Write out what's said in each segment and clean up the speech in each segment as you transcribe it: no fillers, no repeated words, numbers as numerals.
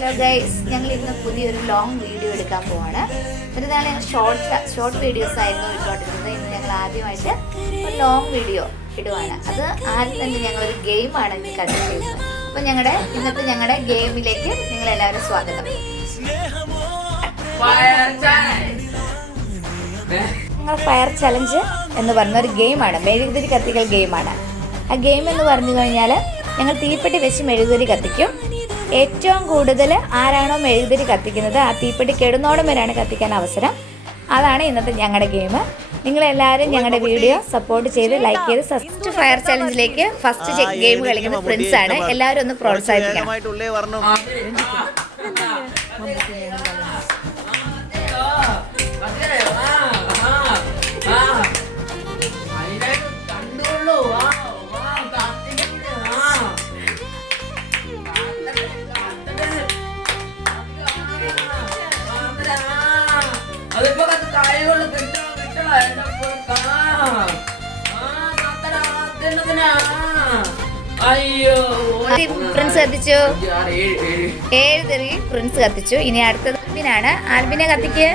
Hello guys, ഞങ്ങൾ ഇന്ന് പുതിയൊരു ലോങ് വീഡിയോ എടുക്കാൻ പോവാണ്. ഒരു നാളെ ഞങ്ങൾ ഷോർട്ട് വീഡിയോസ് ആയിരുന്നു ഇട്ടുകൊണ്ടിരുന്നത്. ഇന്ന് ഞങ്ങൾ ആദ്യമായിട്ട് ഒരു ലോങ് വീഡിയോ ഇടുവാണ്. അത് ആദ്യം തന്നെ ഞങ്ങളൊരു ഗെയിമാണ് ഇന്ന് കണ്ടക്ട് ചെയ്യുന്നത്. അപ്പോൾ ഞങ്ങളുടെ ഗെയിമിലേക്ക് നിങ്ങളെല്ലാവരും സ്വാഗതം. ഞങ്ങൾ ഫയർ ചലഞ്ച് എന്ന് പറഞ്ഞ ഒരു ഗെയിമാണ്, മെഴുകുതിരി കത്തിക്കൽ ഗെയിമാണ്. ആ ഗെയിം എന്ന് പറഞ്ഞു കഴിഞ്ഞാൽ ഞങ്ങൾ തീപ്പെട്ടി വെച്ച് മെഴുകുതിരി കത്തിക്കും. ഏറ്റവും കൂടുതൽ ആരാണോ മെഴുകുതിരി കത്തിക്കുന്നത് ആ തീപ്പെട്ടി കെടുന്നോടം വരെയാണ് കത്തിക്കാൻ അവസരം. അതാണ് ഇന്നത്തെ ഞങ്ങളുടെ ഗെയിം. നിങ്ങളെല്ലാവരും ഞങ്ങളുടെ വീഡിയോ സപ്പോർട്ട് ചെയ്ത് ലൈക്ക് ചെയ്ത് ഫസ്റ്റ് ഫയർ ചലഞ്ചിലേക്ക് ഫസ്റ്റ് ഗെയിം കളിക്കുന്നത് പ്രിൻസ് ആണ്. എല്ലാവരും ഒന്ന് പ്രോത്സാഹിപ്പിക്കണം. പ്രിൻസ് കത്തിച്ചു, 7 തിരി പ്രിൻസ് കത്തിച്ചു. ഇനി അടുത്തത് ആൽബിനാണ്. ആൽബിനെ കത്തിക്ക്.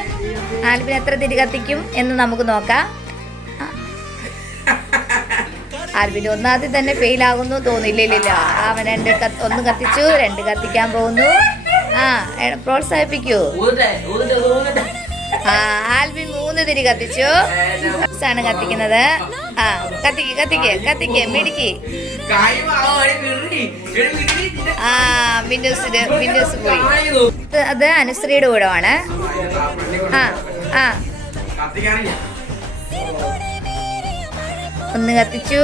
ആൽബിൻ എത്ര തിരി കത്തിക്കും എന്ന് നമുക്ക് നോക്കാം. ആൽബിൻ ഒന്നാമത് തന്നെ ഫെയിൽ ആകുന്നു തോന്നില്ല. അവൻ 1 കത്തിച്ചു, 2 കത്തിക്കാൻ പോകുന്നു. പ്രോത്സാഹിപ്പിക്കൂ. ആൽബിൻ 3 തിരി കത്തിച്ചു. ആണ് കത്തിക്കുന്നത്. കത്തിക്ക് മിടുക്കി. വിൻഡോസ് പോയി. അത് അനുശ്രീയുടെ കൂടമാണ്. ഒന്ന് കത്തിച്ചു.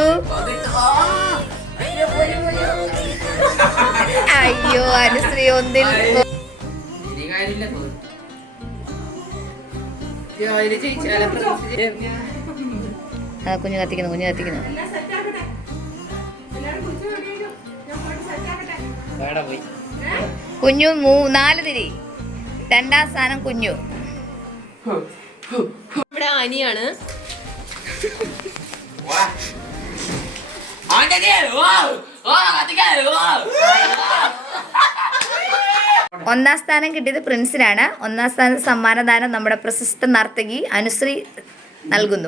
അയ്യോ, അനുശ്രീ ഒന്നിൽ. കുഞ്ഞു കത്തിക്കുന്നു. കുഞ്ഞു 4 തിരി. 2ാം സ്ഥാനം കുഞ്ഞു. ഇവിടെ ആനിയാണ്. ഒന്നാം സ്ഥാനം കിട്ടിയത് പ്രിൻസിനാണ്. 1ാം സ്ഥാനം സമ്മാനദാനം നമ്മുടെ പ്രശസ്ത നർത്തകി അനുശ്രീ നൽകുന്നു.